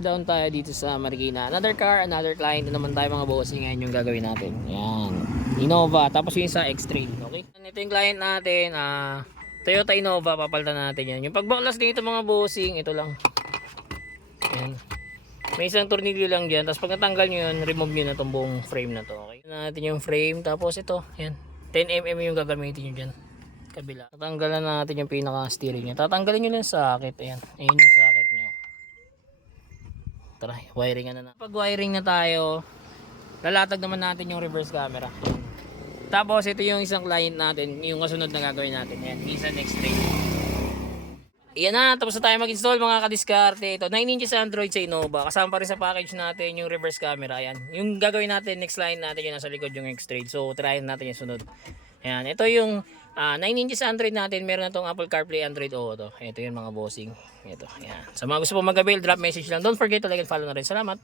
Down tayo dito sa Marikina. Another car, another client na naman tayo mga bossing. Ngayon yung gagawin natin. Ayan. Innova. Tapos yung isa X-Trail. Okay? Ito yung client natin. Toyota Innova. Papalitan natin yan. Yung pagbaklas dito mga bossing. Ito lang. Ayan. May isang tornilyo lang dyan. Tapos pag natanggal nyo yun, remove nyo na itong buong frame na to. Okay? Natin yung frame. Tapos ito. Ayan. 10mm yung gagamitin nyo dyan. Kabila. Tatanggalan natin yung pinaka-steering nyo. Tatanggalin nyo lang sa socket. Ayan. Ayan yung socket nyo. Tara, wiring na. Pag wiring na tayo, lalatag naman natin yung reverse camera. Tapos ito yung isang client natin, yung kasunod na gagawin natin. Yan, Nissan X-Trail. Iyan na, tapos na tayo mag-install mga kadiskarte. Ito, 9 inches Android sa Innova. Kasama pa rin sa package natin yung reverse camera. Yan, yung gagawin natin, next client natin yung nasa likod yung X-Trail. So, trying natin yung sunod. Yan, ito yung 9 inches Android natin. Meron na itong Apple CarPlay Android Auto. Ito yung mga bossing. Ito, yan. Sa mga gusto po mag-avail, drop message lang. Don't forget to like and follow na rin. Salamat.